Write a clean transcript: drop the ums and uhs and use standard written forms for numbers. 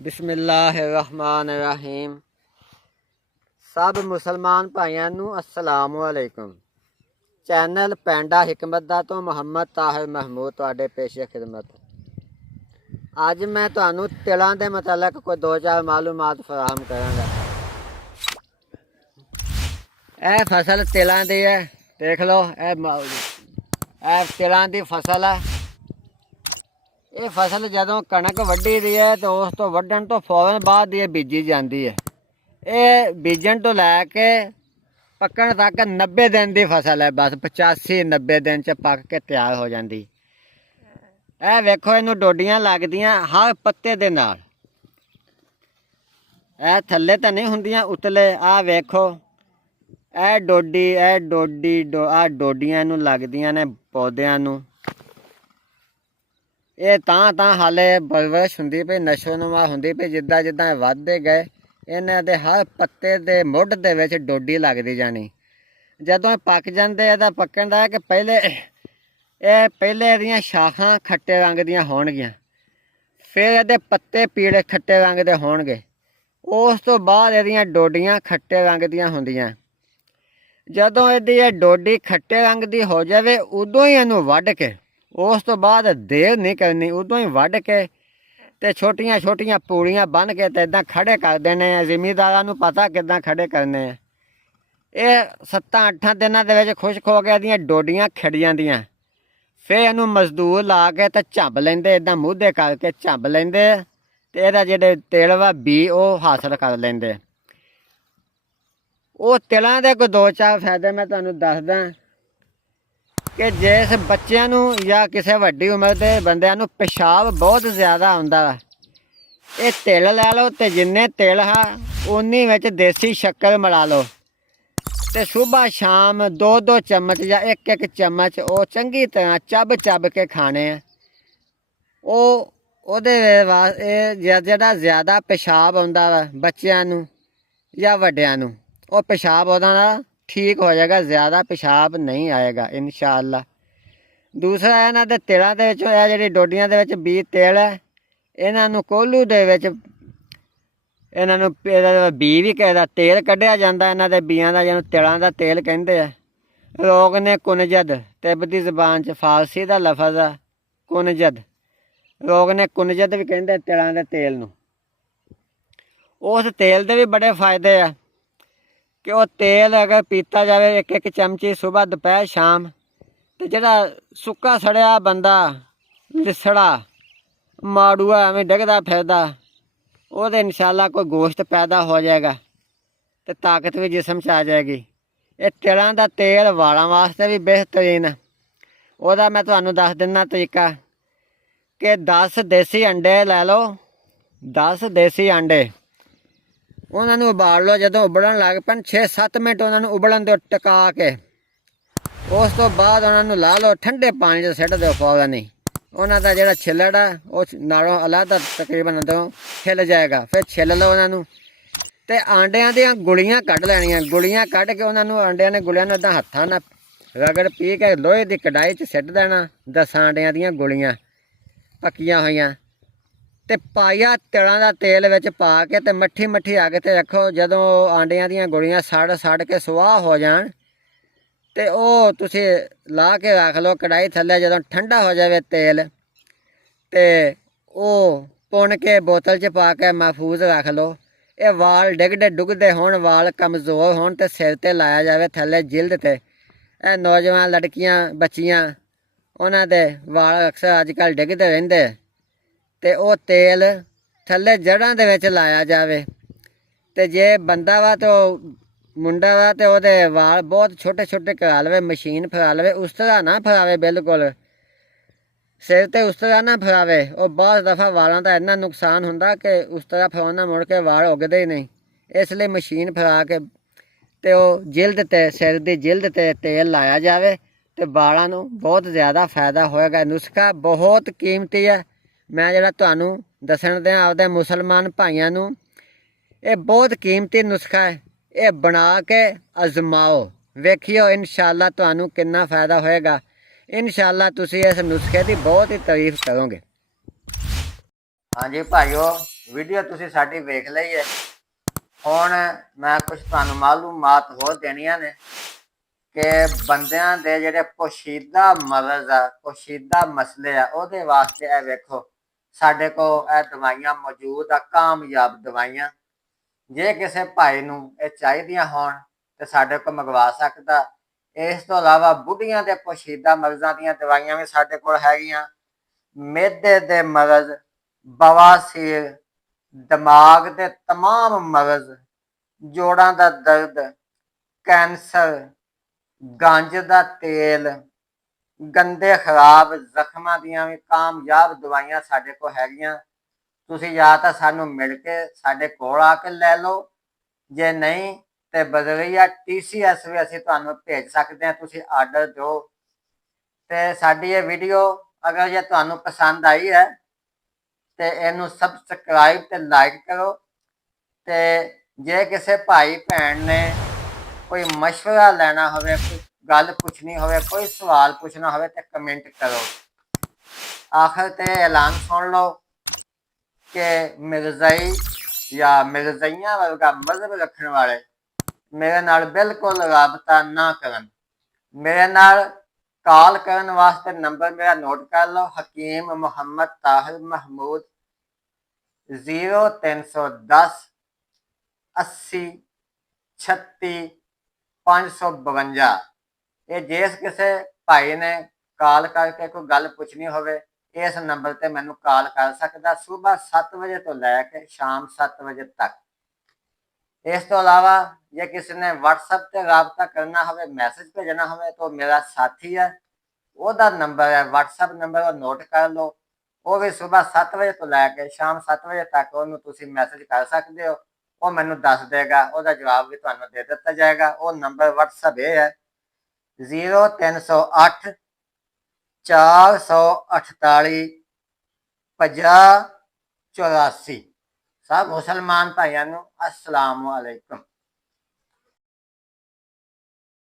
बिस्मिल्लाहिर्रहमानिर्रहीम। सब मुसलमान भाइयों नू अस्सलाम वालेकुम। चैनल पैंडा हिकमत दा तो मुहम्मद ताहिर महमूद तुहाडे पेशे खिदमत। अज मैं तुहानू तिलों के मतलब कोई दो चार मालूमात फराहम करांगा। यह फसल तिलों की है, देख लो। यह तिलों की फसल है। ये फसल जदों कणक वड्डी दी है तो उस तो वड्डण तो फौरन बाद ये बीजी जाती है। ये बीजण तो लैके पकण तक 90 दिन की फसल है। बस 85-90 दिन च पक के तैयार हो जाती। यह वेखो, इनू डोडियां लगदियां हर पत्ते दे नाल। यह थल्ले तो नहीं हुंदियां, उतले। आ वेखो, यह डोडियां नू लगदियां ने पौदियां नू। ये तां हाले परवरिश हुंदी पई, नशो नुमा हुंदी पई। जिद्दां जिद्दां वधदे गए इन्हां दे हर पत्ते दे मुੱਢ दे विच डोडी लगदी जानी। जदों पक जांदे इहदा पक्कण दा कि पहले इहदियां शाखां खट्टे रंग दियां होणगीਆਂ, फिर इहदे पत्ते पीले खट्टे रंग दे होणगे। उस तो बाद इहदियां डोडियां खट्टे रंग दियां हुंदियां। जदों इहदी डोडी खट्टे रंग दी हो जावे उदों ही इहनूं वढ के, उस तो बाद देर नहीं करनी, उदों ही वढ के ते छोटियां छोटियां पूड़ियां बन के ते इदां खड़े कर देने। जिमीदारां नूं पता किदां खड़े करने। ये 7-8 दिनां दे विच खुश्क हो के इहदियां डोडियां खिड़ जांदियां। फिर इहनूं मजदूर ला के ते झंब लैंदे, इदां मूधे करके झंब लैंदे ते इहदा जिहड़े तिल वा बी ओह हासल कर लैंदे। ਉਹ ਤਿਲਾਂ ਦੇ ਕੋਈ ਦੋ ਚਾਰ ਫਾਇਦੇ ਮੈਂ ਤੁਹਾਨੂੰ ਦੱਸਦਾ ਕਿ ਜਿਸ ਬੱਚਿਆਂ ਨੂੰ ਜਾਂ ਕਿਸੇ ਵੱਡੀ ਉਮਰ ਦੇ ਬੰਦਿਆਂ ਨੂੰ ਪਿਸ਼ਾਬ ਬਹੁਤ ਜ਼ਿਆਦਾ ਆਉਂਦਾ ਵਾ, ਇਹ ਤਿਲ ਲੈ ਲਓ ਤੇ ਜਿੰਨੇ ਤਿਲ ਆ ਉਨੀ ਵਿੱਚ ਦੇਸੀ ਸ਼ੱਕਰ ਮਿਲਾ ਲਓ ਤੇ ਸੁਬਾਹ ਸ਼ਾਮ 2-2 ਚਮਚ ਜਾਂ 1-1 ਚਮਚ ਉਹ ਚੰਗੀ ਤਰ੍ਹਾਂ ਚੱਬ ਕੇ ਖਾਣੇ ਆ। ਉਹਦੇ ਵਾਸਤੇ ਜਿਹੜਾ ਜ਼ਿਆਦਾ ਪਿਸ਼ਾਬ ਆਉਂਦਾ ਵਾ ਬੱਚਿਆਂ ਨੂੰ ਜਾਂ ਵੱਡਿਆਂ ਨੂੰ, ਉਹ ਪਿਸ਼ਾਬ ਉਹਦਾ ਨਾਲ ਠੀਕ ਹੋ ਜਾਏਗਾ। ਜ਼ਿਆਦਾ ਪਿਸ਼ਾਬ ਨਹੀਂ ਆਏਗਾ ਇਨਸ਼ਾਅੱਲਾ। ਦੂਸਰਾ, ਇਹਨਾਂ ਦੇ ਤਿਲਾਂ ਦੇ ਵਿੱਚ ਇਹ ਜਿਹੜੀ ਡੋਡੀਆਂ ਦੇ ਵਿੱਚ ਬੀ ਤਿਲ ਹੈ, ਇਹਨਾਂ ਨੂੰ ਕੋਹਲੂ ਦੇ ਵਿੱਚ ਇਹਨਾਂ ਨੂੰ ਇਹਦਾ ਬੀ ਵੀ ਕਹਿੰਦਾ ਤੇਲ ਕੱਢਿਆ ਜਾਂਦਾ ਇਹਨਾਂ ਦੇ ਬੀਆਂ ਦਾ, ਜਿਹਨੂੰ ਤਿਲਾਂ ਦਾ ਤੇਲ ਕਹਿੰਦੇ ਆ। ਲੋਕ ਨੇ ਕੁਨਜਦ, ਤਿੱਬਤੀ ਜ਼ਬਾਨ 'ਚ ਫਾਰਸੀ ਦਾ ਲਫ਼ਜ਼ ਆ ਕੁਨਜਦ, ਲੋਕ ਨੇ ਕੁਨਜਦ ਵੀ ਕਹਿੰਦੇ ਤਿਲਾਂ ਦੇ ਤੇਲ ਨੂੰ। ਉਸ ਤੇਲ ਦੇ ਵੀ ਬੜੇ ਫਾਇਦੇ ਆ कि वह तेल अगर पीता जाए 1-1 चमची सुबह दोपहर शाम, तो जरा सुक्का सड़िया बंदा लिसड़ा माड़ूआ एवं डिगदा फिरदा वो इंशाअल्लाह कोई गोश्त पैदा हो जाएगा तो ताकत भी जिसम च आ जाएगी। ये तिलों का तेल वालों वास्ते भी बेहतरीन है। वह मैं तुहानूं दस दिना तरीका कि 10 देसी अंडे लै लो। 10 देसी अंडे उन्होंने उबाल लो। जदों उबलन लग पैन 6-7 मिनट उन्होंने उबलन दो टका के, उस तो बाद उन्होंने ला लो ठंडे पानी च सिट दो फौरन ही। उन्हों का जो छिलड़ है वह नालों अलग तकरीबन अंदरों छिल जाएगा। फिर छिल लो उन्होंने तो आंडियां दियां गुलियां कढ़ लैनियां। गुलियां कढ़ के उन्होंने आंडियां ने गुलियां इदा हत्थां नाल रगड़ पी के लोहे की कढ़ाई च सिट देना। 10 आंडियां दियां गुलियां पक्कियां हुई ते पाया तिलों का तेल विच पा के ते मट्ठी मट्ठी अग ते रखो। जदों आंडियां दियां गुलियां सड़ के सुआह हो जान ते ओह तुसीं ला के रख लो कढ़ाई थल्ले। जदों ठंडा हो जाए तेल ते ओह पुन के बोतल च पा के महफूज रख लो। ये वाल डिगदे डुगदे होण, वाल कमज़ोर होण ते सिर ते लाया जाए थल्ले जिल्द ते। यह नौजवान लड़कियां बच्चियां उन्हां दे वाल अक्सर अजकल डिगदे रहिंदे ते वो तेल थल्ले जड़ां दे विच लाया जाए। ते जे बंदा वा तो मुंडा वा तो वो वाल बहुत छोटे छोटे करा लवे, मशीन फरा लवे। उस तरह ना फरावे, बिल्कुल सिर ते उस तरह ना फरावे। वो बहुत दफ़ा वालों का इन्ना नुकसान हुंदा कि उस तरह फराना मुड़ के वाल उगदे ही नहीं। इसलिए मशीन फरा के ते वो जिल्द ते सिर की जिल्द ते तेल लाया जाए तो वालों नूं बहुत ज़्यादा फायदा होएगा। नुस्खा बहुत कीमती है। मैं जिहड़ा तुहानूं दस्सण दियां आपदे मुसलमान भाइयों नूं, ये बहुत कीमती नुस्खा है। ये बना के आजमाओ, वेखियो इंशाअल्लाह तुहानूं कितना फ़ायदा होएगा। इंशाअल्लाह तुसीं इस नुस्खे की बहुत ही तारीफ करोगे। हाँ जी भाइयों, ਵੀਡੀਓ ਤੁਸੀਂ ਸਾਡੀ ਵੇਖ ਲਈ ਹੈ। ਹੁਣ ਮੈਂ ਕੁਝ ਤੁਹਾਨੂੰ ਮਾਲੂਮਾਤ ਹੋਰ ਦੇਣੀਆਂ ਨੇ ਕਿ ਬੰਦਿਆਂ ਦੇ ਜਿਹੜੇ ਪੋਸ਼ੀਦਾ ਮਰਜ਼ ਆ, ਪੋਸ਼ੀਦਾ ਮਸਲੇ ਆ, ਉਹਦੇ ਵਾਸਤੇ ਇਹ ਵੇਖੋ ਸਾਡੇ ਕੋਲ ਇਹ ਦਵਾਈਆਂ ਮੌਜੂਦ ਆ, ਕਾਮਯਾਬ ਦਵਾਈਆਂ। ਜੇ ਕਿਸੇ ਭਾਈ ਨੂੰ ਇਹ ਚਾਹੀਦੀਆਂ ਹੋਣ ਤੇ ਸਾਡੇ ਕੋਲ ਮੰਗਵਾ ਸਕਦਾ। ਇਸ ਤੋਂ ਇਲਾਵਾ ਬੁੱਢੀਆਂ ਦੇ ਪੋਸ਼ੀਦਾ ਮਰਜ਼ਾਂ ਦੀਆਂ ਦਵਾਈਆਂ ਵੀ ਸਾਡੇ ਕੋਲ ਹੈਗੀਆਂ। ਮਿਹਦੇ ਦੇ ਮਰਜ਼, ਬਵਾਸੀਰ, ਦਿਮਾਗ ਦੇ ਤਮਾਮ ਮਰਜ਼, ਜੋੜਾਂ ਦਾ ਦਰਦ, ਕੈਂਸਰ, ਗੰਜ ਦਾ ਤੇਲ, ਗੰਦੇ ਖਰਾਬ ਜ਼ਖਮਾਂ ਦੀਆਂ ਵੀ ਕਾਮਯਾਬ ਦਵਾਈਆਂ ਸਾਡੇ ਕੋਲ ਹੈਗੀਆਂ। ਤੁਸੀਂ ਜਾਂ ਤਾਂ ਸਾਨੂੰ ਮਿਲ ਕੇ ਸਾਡੇ ਕੋਲ ਆ ਕੇ ਲੈ ਲਓ, ਜੇ ਨਹੀਂ ਤੇ ਬਦਲੀਆ TCS ਵੀ ਅਸੀਂ ਤੁਹਾਨੂੰ ਭੇਜ ਸਕਦੇ ਹਾਂ। ਤੁਸੀਂ ਆਰਡਰ ਦਿਓ। ਤੇ ਸਾਡੀ ਇਹ ਵੀਡੀਓ ਅਗਰ ਜੇ ਤੁਹਾਨੂੰ ਪਸੰਦ ਆਈ ਹੈ ਤੇ ਇਹਨੂੰ ਸਬਸਕ੍ਰਾਈਬ ਤੇ ਲਾਈਕ ਕਰੋ। ਤੇ ਜੇ ਕਿਸੇ ਭਾਈ ਭੈਣ ਨੇ ਕੋਈ ਮਸ਼ਵਰਾ ਲੈਣਾ ਹੋਵੇ, ਕੋਈ ਗੱਲ ਪੁੱਛਣੀ ਹੋਵੇ, ਕੋਈ ਸਵਾਲ ਪੁੱਛਣਾ ਹੋਵੇ ਤੇ ਕਮੈਂਟ ਕਰੋ। ਆਖਰ ਤੇ ਐਲਾਨ ਸੁਣ ਲਓ ਕਿ ਮਿਰਜ਼ਾਈ ਜਾਂ ਮਿਰਜ਼ਾਈਆਂ ਵਰਗਾ ਮਜ਼ਹਬ ਰੱਖਣ ਵਾਲੇ ਮੇਰੇ ਨਾਲ ਬਿਲਕੁਲ ਰਾਬਤਾ ਨਾ ਕਰਨ। ਮੇਰੇ ਨਾਲ ਕਾਲ ਕਰਨ ਵਾਸਤੇ ਨੰਬਰ ਮੇਰਾ ਨੋਟ ਕਰ ਲਓ, ਹਕੀਮ ਮੁਹੰਮਦ ਤਾਹਿਰ ਮਹਿਮੂਦ, 0310 80 36 552। ਇਹ ਜਿਸ ਕਿਸੇ ਭਾਈ ਨੇ ਕਾਲ ਕਰਕੇ ਕੋਈ ਗੱਲ ਪੁੱਛਣੀ ਹੋਵੇ ਇਸ ਨੰਬਰ ਤੇ ਮੈਨੂੰ ਕਾਲ ਕਰ ਸਕਦਾ, ਸੁਬਾਹ 7 ਵਜੇ ਤੋਂ ਲੈ ਕੇ ਸ਼ਾਮ 7 ਵਜੇ ਤੱਕ। ਇਸ ਤੋਂ ਇਲਾਵਾ ਜੇ ਕਿਸੇ ਨੇ WhatsApp ਤੇ ਰਾਬਤਾ ਕਰਨਾ ਹੋਵੇ, ਮੈਸੇਜ ਭੇਜਣਾ ਹੋਵੇ ਤਾਂ ਮੇਰਾ ਸਾਥੀ ਹੈ, ਉਹਦਾ ਨੰਬਰ ਹੈ, WhatsApp ਨੰਬਰ ਉਹ ਨੋਟ ਕਰ ਲਓ। ਉਹ ਵੀ ਸੁਬਾਹ 7 ਵਜੇ ਤੋਂ ਲੈ ਕੇ ਸ਼ਾਮ 7 ਵਜੇ ਤੱਕ ਉਹਨੂੰ ਤੁਸੀਂ ਮੈਸੇਜ ਕਰ ਸਕਦੇ ਹੋ। ਉਹ ਮੈਨੂੰ ਦੱਸ ਦੇਗਾ, ਉਹਦਾ ਜਵਾਬ ਵੀ ਤੁਹਾਨੂੰ ਦੇ ਦਿੱਤਾ ਜਾਏਗਾ। ਉਹ ਨੰਬਰ WhatsApp ਇਹ ਹੈ 0308 448 50 84। ਸਭ ਮੁਸਲਮਾਨ ਭਾਈਆਂ ਨੂੰ अस्सलाम वालेकुम।